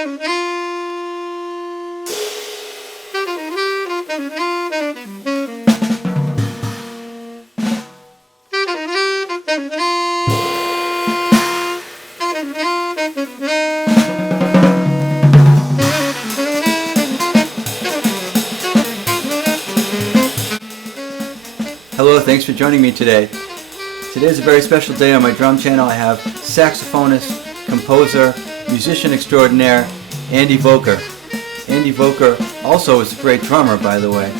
Hello, thanks for joining me today. Today is a very special day on my drum channel. I have saxophonist, composer, musician extraordinaire, Andy Voelker. Andy Voelker also is a great drummer, by the way.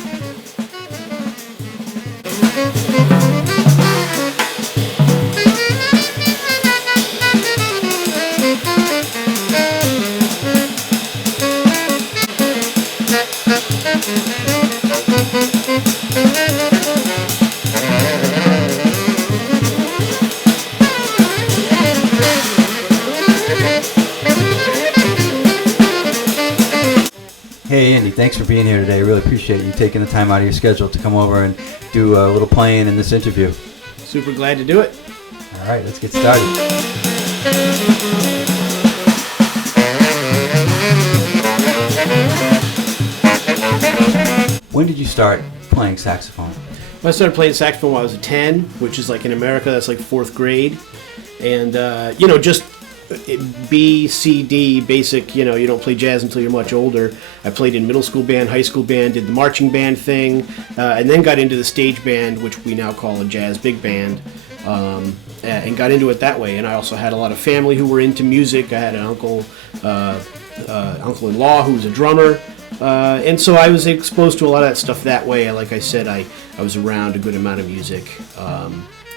Hey Andy, thanks for being here today. I really appreciate you taking the time out of your schedule to come over and do a little playing in this interview. Super glad to do it. All right, let's get started. When did you start playing saxophone? I started playing saxophone when I was 10, which is like in America, that's like 4th grade. And, just B, C, D, basic, you don't play jazz until you're much older. I played in middle school band, high school band, did the marching band thing, and then got into the stage band, which we now call a jazz big band, and got into it that way. And I also had a lot of family who were into music. I had an uncle-in-law who was a drummer, and so I was exposed to a lot of that stuff that way. Like I said, I was around a good amount of music,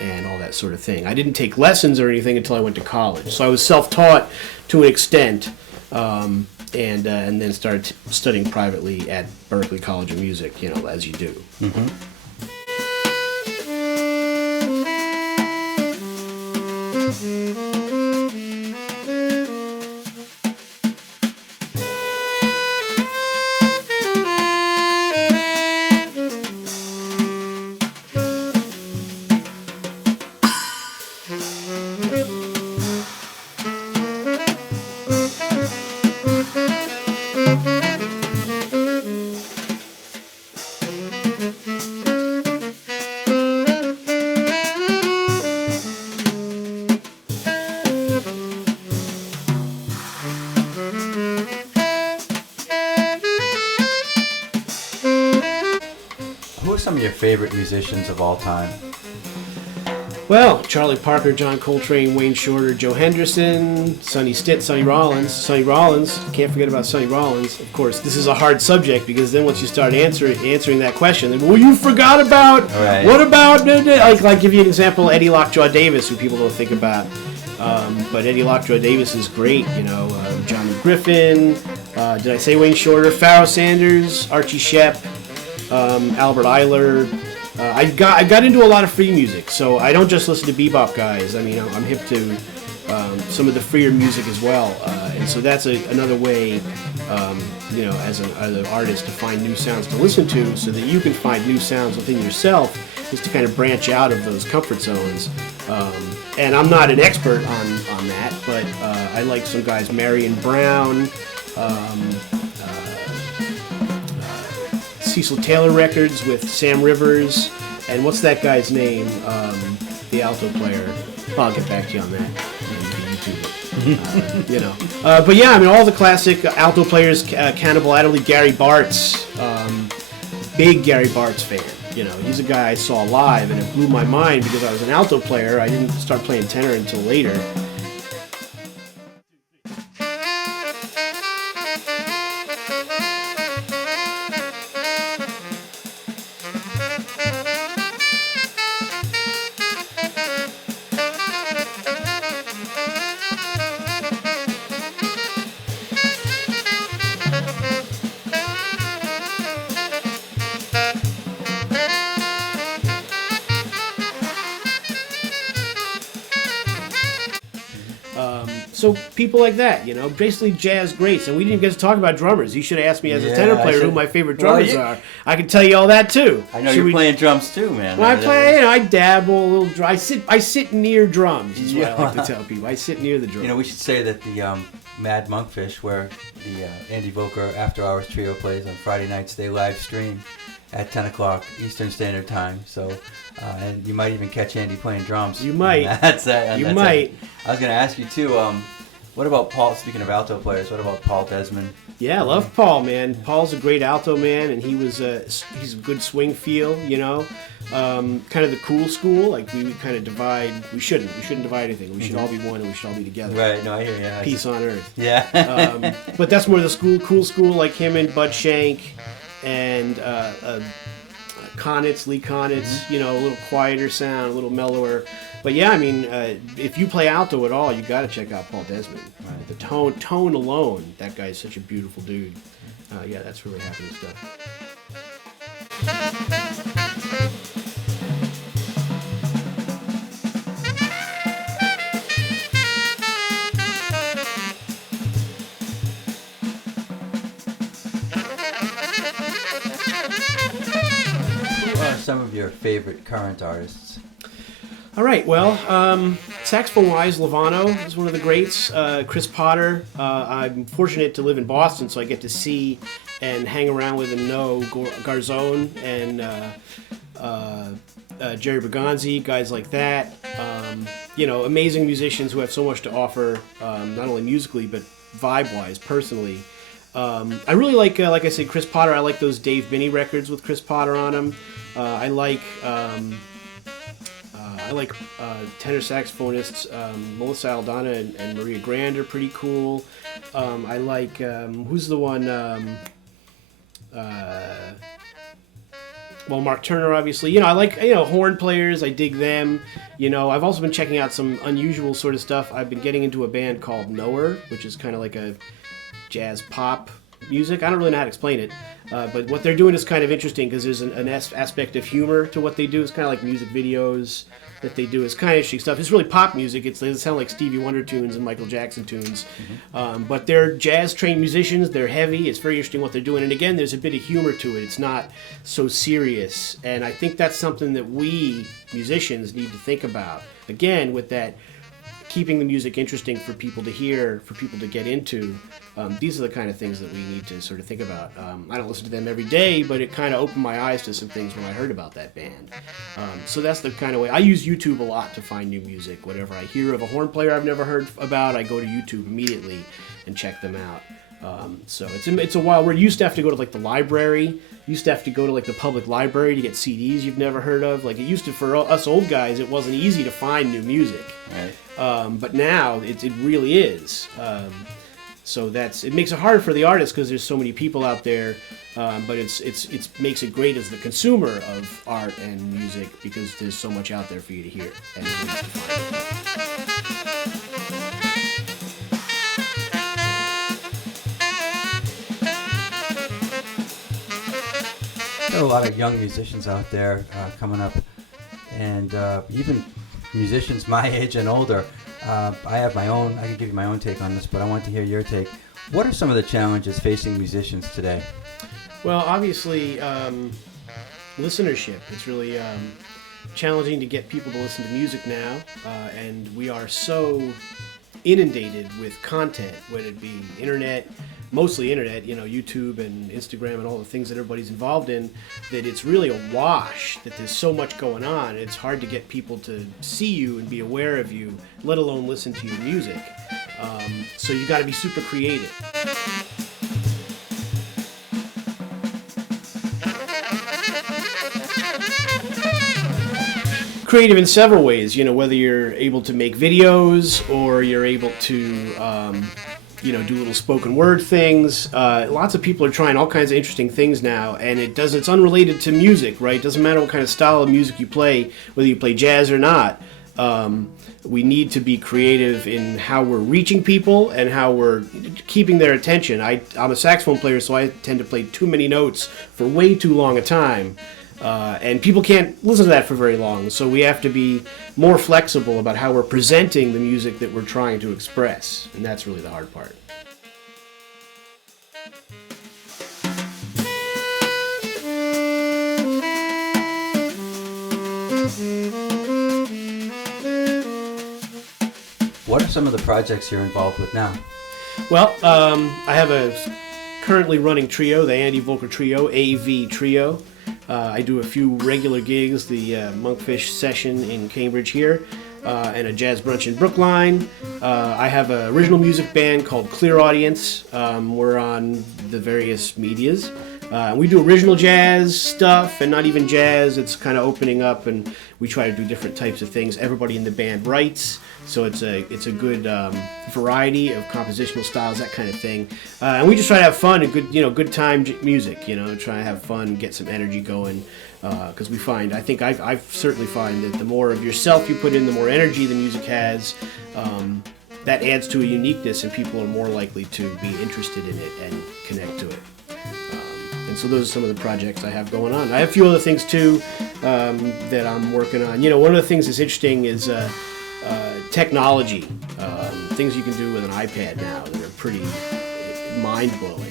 and all that sort of thing. I didn't take lessons or anything until I went to college. So I was self-taught to an extent, and then started studying privately at Berklee College of Music, as you do. Mm-hmm. Who are some of your favorite musicians of all time? Well, Charlie Parker, John Coltrane, Wayne Shorter, Joe Henderson, Sonny Stitt, Sonny Rollins, can't forget about Sonny Rollins. Of course, this is a hard subject because then once you start answering that question, then, well, you forgot about, right. What about, like give you an example, Eddie Lockjaw Davis, who people don't think about. But Eddie Lockjaw Davis is great, Johnny Griffin, did I say Wayne Shorter, Pharoah Sanders, Archie Shepp, Albert Eiler. I got into a lot of free music, so I don't just listen to bebop guys. I mean, I'm hip to some of the freer music as well, and so that's another way, as an artist to find new sounds to listen to, so that you can find new sounds within yourself, is to kind of branch out of those comfort zones. And I'm not an expert on that, but I like some guys, Marion Brown. Cecil Taylor records with Sam Rivers, and what's that guy's name? The alto player. I'll get back to you on that. You can YouTube it. But yeah, I mean, all the classic alto players, Cannibal Adderley, Gary Bartz, big Gary Bartz fan. He's a guy I saw live, and it blew my mind because I was an alto player. I didn't start playing tenor until later. So people like that, basically jazz greats. And we didn't get to talk about drummers. You should have asked me as a tenor player who my favorite drummers are. I can tell you all that too. I know you're playing drums too, man. Well, I play, I dabble a little. I sit near drums. Is what I like to tell people. I sit near the drums. We should say that Mad Monkfish, where the Andy Voelker After Hours Trio plays on Friday nights. They live stream at 10 o'clock Eastern Standard Time. So, and you might even catch Andy playing drums. You might. You might. I was going to ask you too. What about Paul? Speaking of alto players, what about Paul Desmond? Yeah, I love Paul, man. Paul's a great alto man, and he's a good swing feel, you know. Kind of the cool school. Like we kind of divide. We shouldn't divide anything. We should all be one, and we should all be together. Right. No, I hear you. Peace on earth. Yeah. But that's more the cool school, like him and Bud Shank, and Lee Konitz. You know, a little quieter sound, a little mellower. But yeah, I mean, if you play alto at all, you got to check out Paul Desmond. Right. The tone alone, that guy is such a beautiful dude. Yeah, that's really happening stuff. Who are some of your favorite current artists? All right, well, saxophone-wise, Lovano is one of the greats. Chris Potter, I'm fortunate to live in Boston, so I get to see and hang around with and know Garzone and Jerry Bergonzi, guys like that. You know, amazing musicians who have so much to offer, not only musically, but vibe-wise, personally. I really like I said, Chris Potter. I like those Dave Binney records with Chris Potter on them. I like tenor saxophonists Melissa Aldana and Maria Grand are pretty cool. I like who's the one? Well, Mark Turner, obviously. You know, I like horn players. I dig them. You know, I've also been checking out some unusual sort of stuff. I've been getting into a band called Knower, which is kind of like a jazz pop music. I don't really know how to explain it, but what they're doing is kind of interesting because there's an aspect of humor to what they do. It's kind of like music videos that they do. It's kind of interesting stuff. It's really pop music. They sound like Stevie Wonder tunes and Michael Jackson tunes, but they're jazz-trained musicians. They're heavy. It's very interesting what they're doing. And again, there's a bit of humor to it. It's not so serious. And I think that's something that we musicians need to think about. Again, with that, keeping the music interesting for people to hear, for people to get into. These are the kind of things that we need to sort of think about. I don't listen to them every day, but it kind of opened my eyes to some things when I heard about that band. So that's the kind of way. I use YouTube a lot to find new music. Whatever I hear of a horn player I've never heard about, I go to YouTube immediately and check them out. So it's a wild. We used to have to go to like the library. Used to have to go to like the public library to get CDs you've never heard of. Like it used to, for us old guys, it wasn't easy to find new music. Right. But now it really is. So it makes it harder for the artist because there's so many people out there. But it makes it great as the consumer of art and music because there's so much out there for you to hear and to find. There are a lot of young musicians out there coming up, and even musicians my age and older. I have my own. I can give you my own take on this, but I want to hear your take. What are some of the challenges facing musicians today? Well, obviously, listenership. It's really challenging to get people to listen to music now, and we are so inundated with content, whether it be internet, mostly internet, YouTube and Instagram and all the things that everybody's involved in, that it's really a wash, that there's so much going on. It's hard to get people to see you and be aware of you, let alone listen to your music. So you got to be super creative. Creative in several ways, whether you're able to make videos or you're able to do little spoken word things. Lots of people are trying all kinds of interesting things now, and it's unrelated to music, right? It doesn't matter what kind of style of music you play, whether you play jazz or not. We need to be creative in how we're reaching people and how we're keeping their attention. I'm a saxophone player, so I tend to play too many notes for way too long a time. And people can't listen to that for very long, so we have to be more flexible about how we're presenting the music that we're trying to express, and that's really the hard part. What are some of the projects you're involved with now? Well, I have a currently running trio, the Andy Voelker Trio, AV Trio. I do a few regular gigs, the Monkfish Session in Cambridge here, and a jazz brunch in Brookline. I have an original music band called Clear Audience. We're on the various medias. We do original jazz stuff, and not even jazz. It's kind of opening up, and we try to do different types of things. Everybody in the band writes, so it's a good variety of compositional styles, that kind of thing. And we just try to have fun and good time music. Try to have fun, get some energy going. Because I think I certainly find that the more of yourself you put in, the more energy the music has. That adds to a uniqueness, and people are more likely to be interested in it and connect to it. And so those are some of the projects I have going on. I have a few other things too that I'm working on. One of the things that's interesting is technology. Things you can do with an iPad now that are pretty mind-blowing.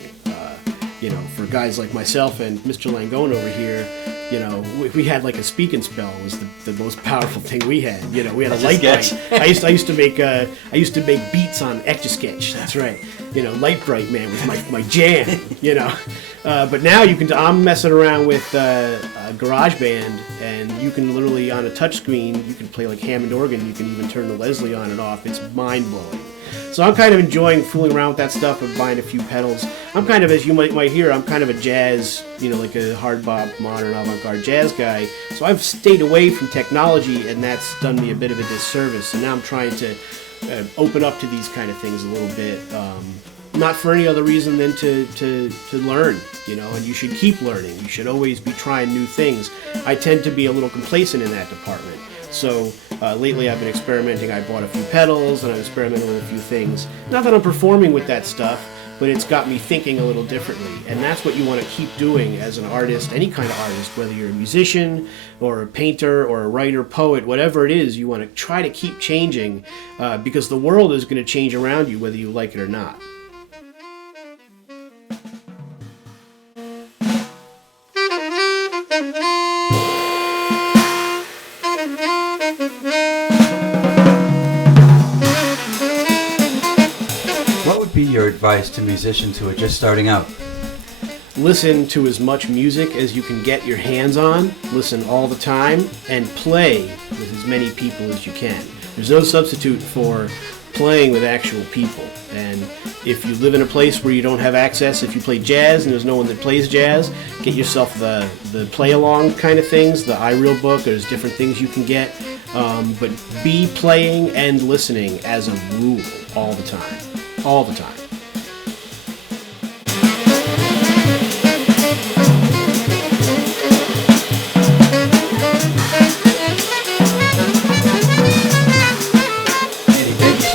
For guys like myself and Mr. Langone over here, we had like a speak and spell was the most powerful thing we had. We had a light bright. I used to make beats on Etch-a-Sketch. That's right. Light bright man was my jam. But now I'm messing around with GarageBand, and you can literally on a touchscreen you can play like Hammond organ. You can even turn the Leslie on and off. It's mind blowing. So I'm kind of enjoying fooling around with that stuff and buying a few pedals. I'm kind of, as you might hear, I'm kind of a jazz, like a hard bop, modern avant-garde jazz guy. So I've stayed away from technology, and that's done me a bit of a disservice. So now I'm trying to open up to these kind of things a little bit, not for any other reason than to learn, and you should keep learning. You should always be trying new things. I tend to be a little complacent in that department. So lately I've been experimenting. I bought a few pedals, and I'm experimenting with a few things. Not that I'm performing with that stuff, but it's got me thinking a little differently. And that's what you want to keep doing as an artist, any kind of artist, whether you're a musician or a painter or a writer, poet, whatever it is, you want to try to keep changing because the world is going to change around you whether you like it or not. What would be your advice to musicians who are just starting out? Listen to as much music as you can get your hands on, listen all the time, and play with as many people as you can. There's no substitute for playing with actual people. And if you live in a place where you don't have access, if you play jazz and there's no one that plays jazz, get yourself the play-along kind of things, the iReal book. There's different things you can get. But be playing and listening as a rule all the time. All the time.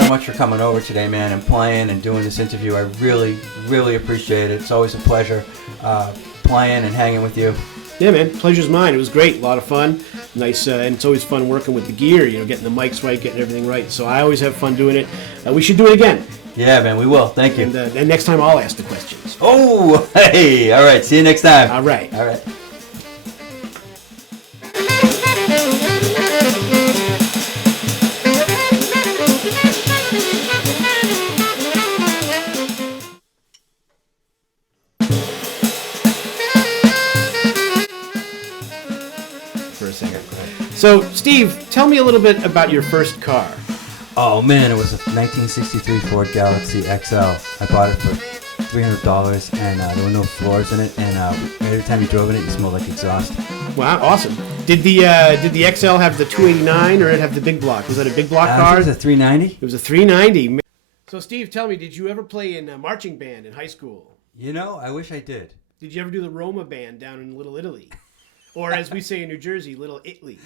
Much for coming over today, man, and playing and doing this interview. I really, really appreciate it. It's always a pleasure playing and hanging with you. Yeah, man, pleasure's mine. It was great, a lot of fun. Nice, and it's always fun working with the gear, getting the mics right, getting everything right. So I always have fun doing it. We should do it again. Yeah, man, we will. Thank you. And next time I'll ask the questions. Oh, hey, all right. See you next time. All right. All right. So, Steve, tell me a little bit about your first car. Oh, man, it was a 1963 Ford Galaxy XL. I bought it for $300, and there were no floors in it, and every time you drove in it, you smelled like exhaust. Wow, awesome. Did the XL have the 289, or did it have the big block? Was that a big block car? It was a 390. It was a 390. So, Steve, tell me, did you ever play in a marching band in high school? I wish I did. Did you ever do the Roma band down in Little Italy? Or as we say in New Jersey, Little Italy.